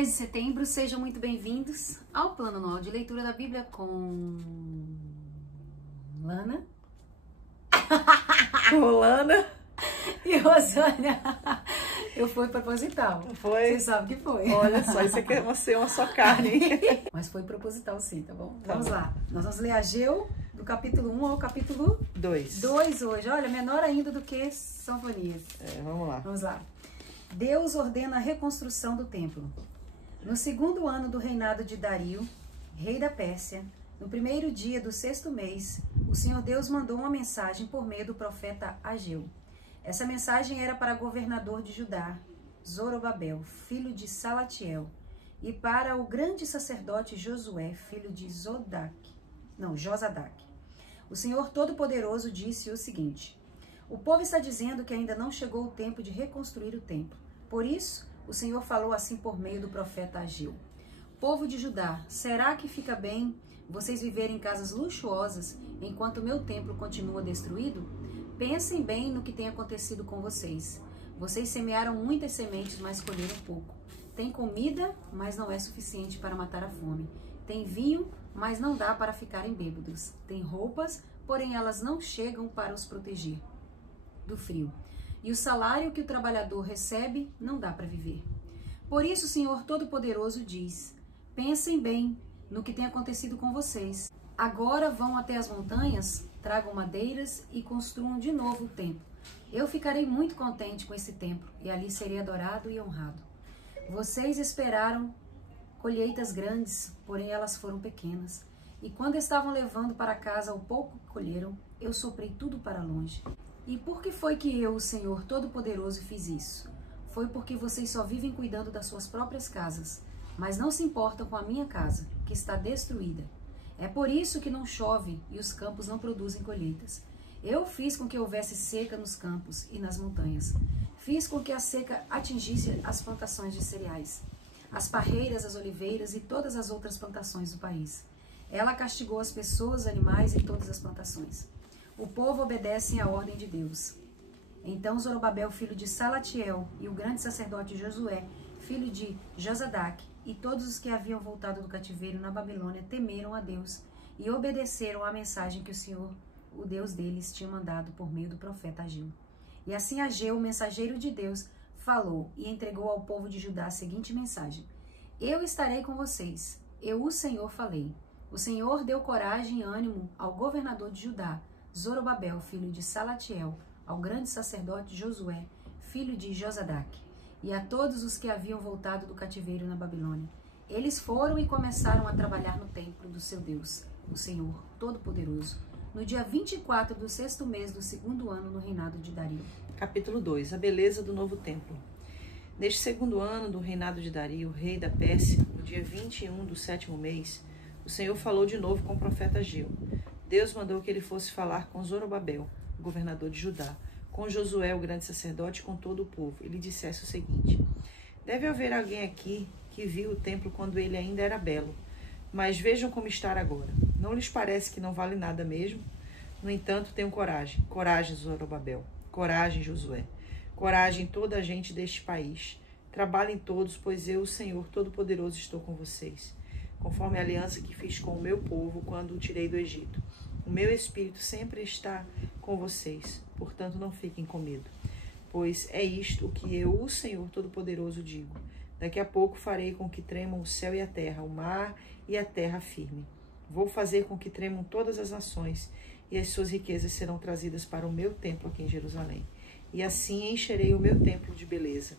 mês de setembro, sejam muito bem-vindos ao Plano Anual de Leitura da Bíblia com Lana e Rosânia. Eu fui proposital. Foi? Você sabe que foi. Olha só, isso aqui é uma só carne. Mas foi proposital sim, tá bom? Tá Vamos bom. lá. Nós vamos ler Ageu, do capítulo 1 ao capítulo 2. 2 hoje. Olha, menor ainda do que Sofonias. Vamos lá. Vamos lá. Deus ordena a reconstrução do templo. No segundo ano do reinado de Dario, rei da Pérsia, no primeiro dia do sexto mês, o Senhor Deus mandou uma mensagem por meio do profeta Ageu. Essa mensagem era para o governador de Judá, Zorobabel, filho de Salatiel, e para o grande sacerdote Josué, filho de Josadac. O Senhor Todo-Poderoso disse o seguinte: o povo está dizendo que ainda não chegou o tempo de reconstruir o templo. Por isso, o Senhor falou assim por meio do profeta Ageu: povo de Judá, será que fica bem vocês viverem em casas luxuosas enquanto o meu templo continua destruído? Pensem bem no que tem acontecido com vocês. Vocês semearam muitas sementes, mas colheram pouco. Tem comida, mas não é suficiente para matar a fome. Tem vinho, mas não dá para ficarem bêbados. Tem roupas, porém elas não chegam para os proteger do frio. E o salário que o trabalhador recebe não dá para viver. Por isso o Senhor Todo-Poderoso diz: pensem bem no que tem acontecido com vocês. Agora vão até as montanhas, tragam madeiras e construam de novo o templo. Eu ficarei muito contente com esse templo e ali serei adorado e honrado. Vocês esperaram colheitas grandes, porém elas foram pequenas. E quando estavam levando para casa o pouco que colheram, eu soprei tudo para longe. E por que foi que eu, o Senhor Todo-Poderoso, fiz isso? Foi porque vocês só vivem cuidando das suas próprias casas, mas não se importam com a minha casa, que está destruída. É por isso que não chove e os campos não produzem colheitas. Eu fiz com que houvesse seca nos campos e nas montanhas. Fiz com que a seca atingisse as plantações de cereais, as parreiras, as oliveiras e todas as outras plantações do país. Ela castigou as pessoas, animais e todas as plantações. O povo obedece à ordem de Deus. Então Zorobabel, filho de Salatiel, e o grande sacerdote Josué, filho de Josadac, e todos os que haviam voltado do cativeiro na Babilônia temeram a Deus e obedeceram à mensagem que o Senhor, o Deus deles, tinha mandado por meio do profeta Ageu. E assim Ageu, o mensageiro de Deus, falou e entregou ao povo de Judá a seguinte mensagem: eu estarei com vocês, eu, o Senhor, falei. O Senhor deu coragem e ânimo ao governador de Judá, Zorobabel, filho de Salatiel, ao grande sacerdote Josué, filho de Josadac, e a todos os que haviam voltado do cativeiro na Babilônia. Eles foram e começaram a trabalhar no templo do seu Deus, o Senhor Todo-Poderoso, no dia 24 do sexto mês do segundo ano no reinado de Dario. Capítulo 2. A beleza do novo templo. Neste segundo ano do reinado de Dario, rei da Pérsia, no dia 21 do sétimo mês, o Senhor falou de novo com o profeta Ageu. Deus mandou que ele fosse falar com Zorobabel, governador de Judá, com Josué, o grande sacerdote, e com todo o povo. Ele dissesse o seguinte: deve haver alguém aqui que viu o templo quando ele ainda era belo, mas vejam como está agora. Não lhes parece que não vale nada mesmo? No entanto, tenham coragem. Coragem, Zorobabel. Coragem, Josué. Coragem, toda a gente deste país. Trabalhem todos, pois eu, o Senhor Todo-Poderoso, estou com vocês, conforme a aliança que fiz com o meu povo quando o tirei do Egito. O meu espírito sempre está com vocês, portanto não fiquem com medo. Pois é isto o que eu, o Senhor Todo-Poderoso, digo. Daqui a pouco farei com que tremam o céu e a terra, o mar e a terra firme. Vou fazer com que tremam todas as nações, e as suas riquezas serão trazidas para o meu templo aqui em Jerusalém. E assim encherei o meu templo de beleza.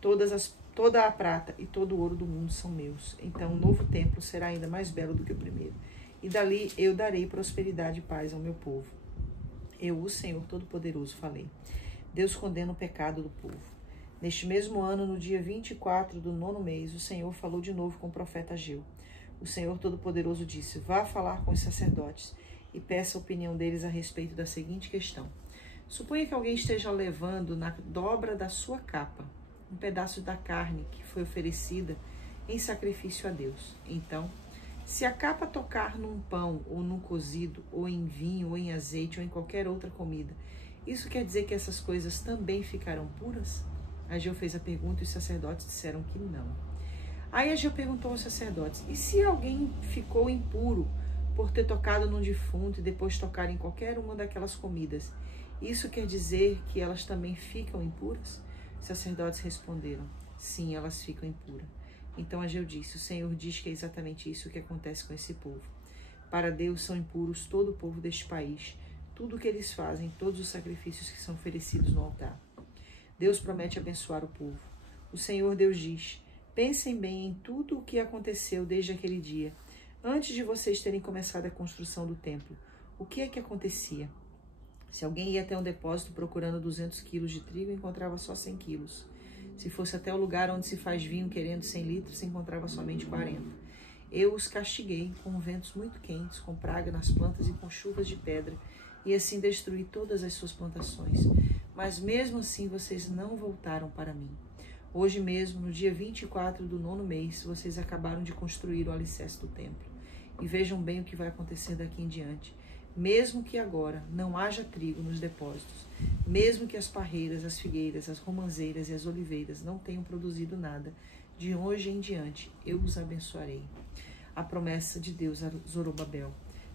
Toda a prata e todo o ouro do mundo são meus. Então o novo templo será ainda mais belo do que o primeiro. E dali eu darei prosperidade e paz ao meu povo. Eu, o Senhor Todo-Poderoso, falei. Deus condena o pecado do povo. Neste mesmo ano, no dia 24 do nono mês, o Senhor falou de novo com o profeta Ageu. O Senhor Todo-Poderoso disse: vá falar com os sacerdotes e peça a opinião deles a respeito da seguinte questão. Suponha que alguém esteja levando na dobra da sua capa um pedaço da carne que foi oferecida em sacrifício a Deus. Então, se a capa tocar num pão, ou num cozido, ou em vinho, ou em azeite, ou em qualquer outra comida, isso quer dizer que essas coisas também ficarão puras? Ageu fez a pergunta e os sacerdotes disseram que não. Aí Ageu perguntou aos sacerdotes: e se alguém ficou impuro por ter tocado num defunto e depois tocar em qualquer uma daquelas comidas, isso quer dizer que elas também ficam impuras? Os sacerdotes responderam: sim, elas ficam impuras. Então Ageu disse: o Senhor diz que é exatamente isso que acontece com esse povo. Para Deus são impuros todo o povo deste país, tudo o que eles fazem, todos os sacrifícios que são oferecidos no altar. Deus promete abençoar o povo. O Senhor Deus diz: pensem bem em tudo o que aconteceu desde aquele dia, antes de vocês terem começado a construção do templo. O que é que acontecia? Se alguém ia até um depósito procurando 200 quilos de trigo, encontrava só 100 quilos. Se fosse até o lugar onde se faz vinho querendo 100 litros, se encontrava somente 40. Eu os castiguei com ventos muito quentes, com praga nas plantas e com chuvas de pedra, e assim destruí todas as suas plantações. Mas mesmo assim vocês não voltaram para mim. Hoje mesmo, no dia 24 do 9º mês, vocês acabaram de construir o alicerce do templo. E vejam bem o que vai acontecer daqui em diante. Mesmo que agora não haja trigo nos depósitos, mesmo que as parreiras, as figueiras, as romãzeiras e as oliveiras não tenham produzido nada, de hoje em diante eu os abençoarei. A promessa de Deus a Zorobabel.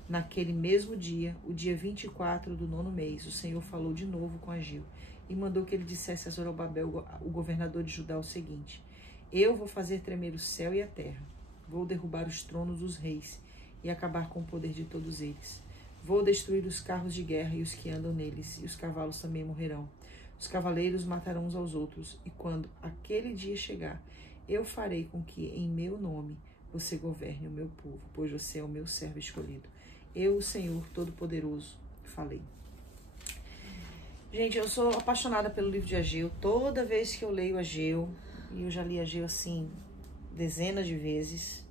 Naquele mesmo dia, o dia 24 do 9º mês, o Senhor falou de novo com Ageu e mandou que ele dissesse a Zorobabel, o governador de Judá, o seguinte: eu vou fazer tremer o céu e a terra, vou derrubar os tronos dos reis e acabar com o poder de todos eles. Vou destruir os carros de guerra e os que andam neles, e os cavalos também morrerão. Os cavaleiros matarão uns aos outros, e quando aquele dia chegar, eu farei com que, em meu nome, você governe o meu povo, pois você é o meu servo escolhido. Eu, o Senhor Todo-Poderoso, falei. Gente, eu sou apaixonada pelo livro de Ageu. Toda vez que eu leio Ageu, e eu já li Ageu assim dezenas de vezes,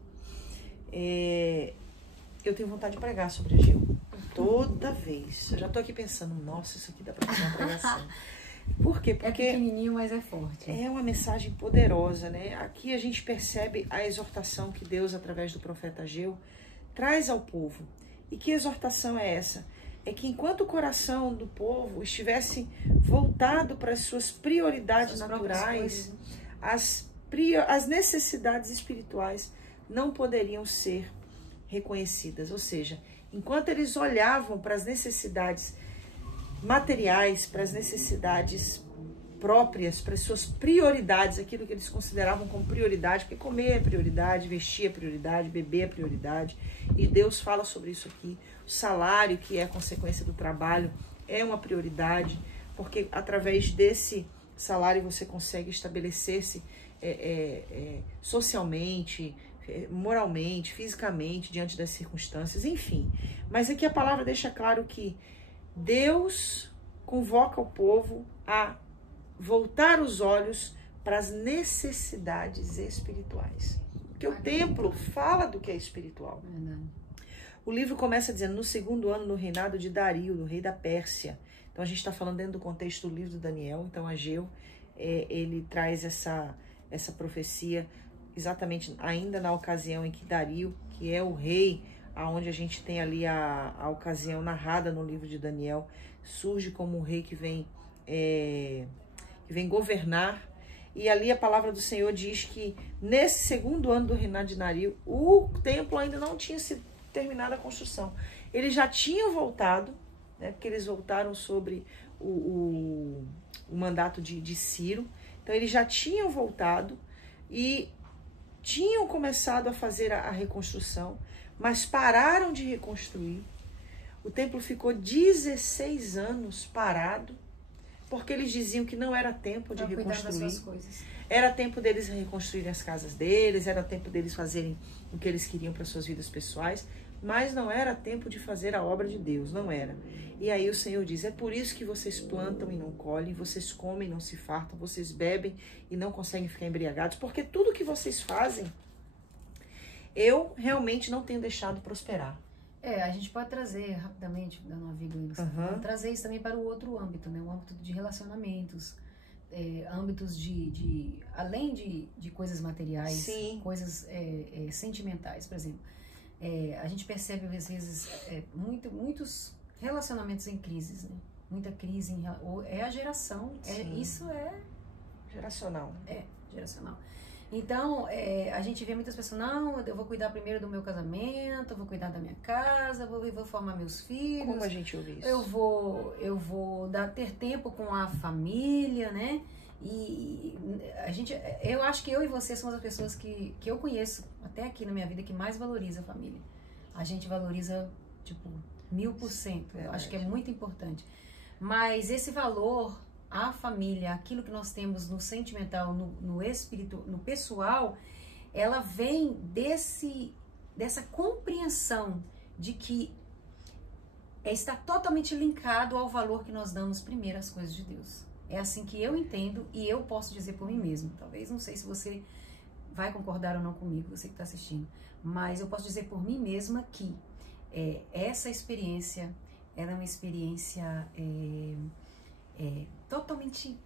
eu tenho vontade de pregar sobre Ageu. Toda vez. Eu já tô aqui pensando, nossa, isso aqui dá pra fazer uma pregação. Por quê? Porque é pequenininho, mas é forte. É uma mensagem poderosa, né? Aqui a gente percebe a exortação que Deus, através do profeta Ageu, traz ao povo. E que exortação é essa? É que enquanto o coração do povo estivesse voltado para as suas prioridades naturais, as necessidades espirituais não poderiam ser reconhecidas. Ou seja, enquanto eles olhavam para as necessidades materiais, para as necessidades próprias, para as suas prioridades, aquilo que eles consideravam como prioridade, porque comer é prioridade, vestir é prioridade, beber é prioridade, e Deus fala sobre isso aqui. O salário, que é a consequência do trabalho, é uma prioridade, porque através desse salário você consegue estabelecer-se socialmente, moralmente, fisicamente, diante das circunstâncias, enfim. Mas aqui a palavra deixa claro que Deus convoca o povo a voltar os olhos para as necessidades espirituais. Porque o templo fala do que é espiritual. Verdade. O livro começa dizendo, no 2º ano do reinado de Dario, do rei da Pérsia. Então a gente está falando dentro do contexto do livro de Daniel. Então Ageu, ele traz essa profecia exatamente ainda na ocasião em que Dario, que é o rei, aonde a gente tem ali a ocasião narrada no livro de Daniel, surge como um rei que vem governar. E ali a palavra do Senhor diz que nesse 2º ano do reinado de Dario, o templo ainda não tinha sido terminada a construção. Eles já tinham voltado, né, porque eles voltaram sobre o mandato de Ciro. Então eles já tinham voltado e tinham começado a fazer a reconstrução, mas pararam de reconstruir. O templo ficou 16 anos parado, porque eles diziam que não era tempo de reconstruir. Era tempo deles reconstruírem as casas deles, era tempo deles fazerem o que eles queriam para suas vidas pessoais, mas não era tempo de fazer a obra de Deus, não era. E aí o Senhor diz, é por isso que vocês plantam e não colhem, vocês comem e não se fartam, vocês bebem e não conseguem ficar embriagados, porque tudo que vocês fazem, eu realmente não tenho deixado prosperar. A gente pode trazer rapidamente, dando uma vírgula, trazer isso também para o outro âmbito, né? O âmbito de relacionamentos, âmbitos além de coisas materiais, sim, coisas sentimentais, por exemplo. A gente percebe às vezes muitos relacionamentos em crises, né? Muita crise, a geração, isso é geracional. Geracional. Então, a gente vê muitas pessoas, não, eu vou cuidar primeiro do meu casamento, eu vou cuidar da minha casa, eu vou formar meus filhos. Como a gente ouve isso? Eu vou ter tempo com a família, né? E eu acho que eu e você somos as pessoas que eu conheço, até aqui na minha vida, que mais valoriza a família. A gente valoriza, tipo, 1000%. Eu acho que é muito importante. Mas esse valor à família, aquilo que nós temos no sentimental, no espírito, no pessoal, ela vem dessa compreensão de que está totalmente linkado ao valor que nós damos primeiro às coisas de Deus. É assim que eu entendo e eu posso dizer por mim mesmo. Talvez, não sei se você vai concordar ou não comigo, você que está assistindo, mas eu posso dizer por mim mesma que essa experiência, ela é uma experiência totalmente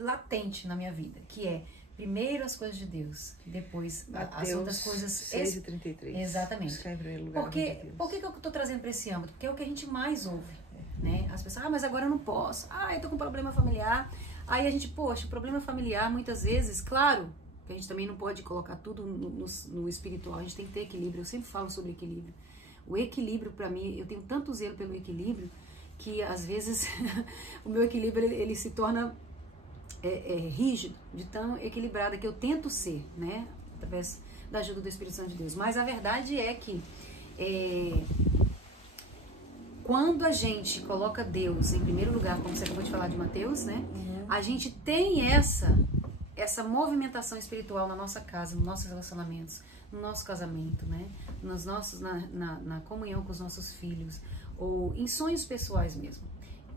latente na minha vida, que é primeiro as coisas de Deus, depois as outras coisas. 6:33. Exatamente. Buscar em primeiro lugar por que eu estou trazendo para esse âmbito? Porque é o que a gente mais ouve, né? As pessoas, mas agora eu não posso. Eu tô com problema familiar. Aí a gente, poxa, problema familiar muitas vezes, claro, que a gente também não pode colocar tudo no espiritual, a gente tem que ter equilíbrio. Eu sempre falo sobre equilíbrio. O equilíbrio, para mim, eu tenho tanto zelo pelo equilíbrio que às vezes o meu equilíbrio ele se torna rígido, de tão equilibrada que eu tento ser, né? Através da ajuda do Espírito Santo de Deus. Mas a verdade é que quando a gente coloca Deus em primeiro lugar, como você acabou de falar de Mateus, né? A gente tem essa movimentação espiritual na nossa casa, nos nossos relacionamentos, no nosso casamento, né? Na comunhão com os nossos filhos, ou em sonhos pessoais mesmo.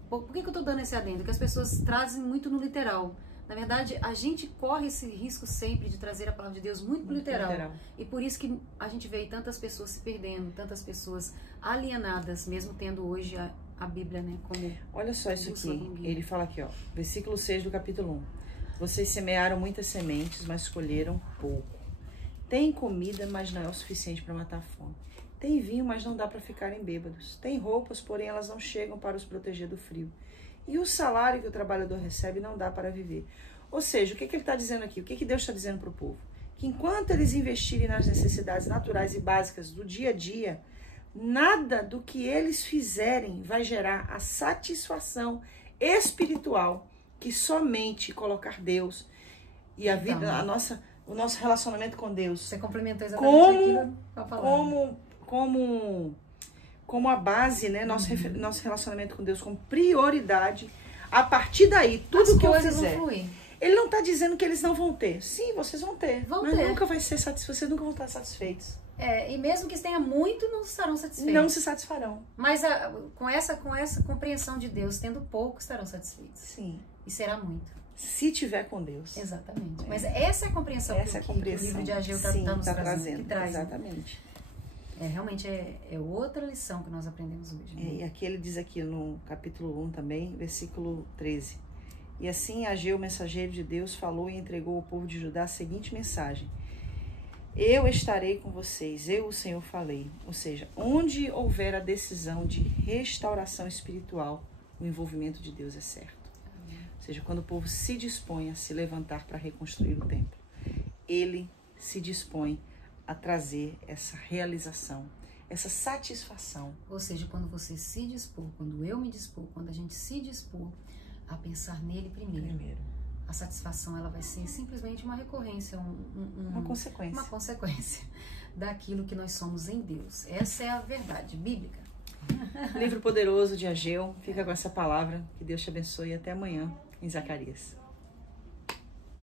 Por que eu tô dando esse adendo? Porque as pessoas trazem muito no literal. Na verdade, a gente corre esse risco sempre de trazer a palavra de Deus muito literal. E por isso que a gente vê tantas pessoas se perdendo, tantas pessoas alienadas, mesmo tendo hoje a Bíblia, né? Como olha só isso aqui. Ele fala aqui, ó, versículo 6 do capítulo 1. Vocês semearam muitas sementes, mas escolheram pouco. Tem comida, mas não é o suficiente para matar a fome. Tem vinho, mas não dá para ficarem bêbados. Tem roupas, porém elas não chegam para os proteger do frio. E o salário que o trabalhador recebe não dá para viver. Ou seja, o que ele está dizendo aqui? O que Deus está dizendo para o povo? Que enquanto eles investirem nas necessidades naturais e básicas do dia a dia, nada do que eles fizerem vai gerar a satisfação espiritual que somente colocar Deus e a vida, o nosso relacionamento com Deus. Você complementou exatamente aquilo. Como a base, né? Nosso relacionamento com Deus como prioridade. A partir daí, tudo que eu fizer. Ele não está dizendo que eles não vão ter. Sim, vocês vão ter. Mas nunca vai ser satisfeito. Vocês nunca vão estar satisfeitos. E mesmo que tenha muito, não estarão satisfeitos. Não se satisfarão. Mas com essa compreensão de Deus, tendo pouco, estarão satisfeitos. Sim. E será muito. Se tiver com Deus. Exatamente. Mas essa é a compreensão que o livro de Ageu está nos trazendo. Que traz, exatamente. Realmente é outra lição que nós aprendemos hoje. Né? E aqui ele diz aqui no capítulo 1 também, versículo 13. E assim Ageu, mensageiro de Deus, falou e entregou ao povo de Judá a seguinte mensagem: eu estarei com vocês, eu, o Senhor, falei. Ou seja, onde houver a decisão de restauração espiritual, o envolvimento de Deus é certo. Ou seja, quando o povo se dispõe a se levantar para reconstruir o templo, ele se dispõe a trazer essa realização, essa satisfação. Ou seja, quando você se dispor, quando eu me dispor, quando a gente se dispor a pensar nele primeiro. A satisfação ela vai ser simplesmente uma recorrência, uma consequência daquilo que nós somos em Deus. Essa é a verdade bíblica. Livro poderoso de Ageu. Fica com essa palavra. Que Deus te abençoe e até amanhã em Zacarias.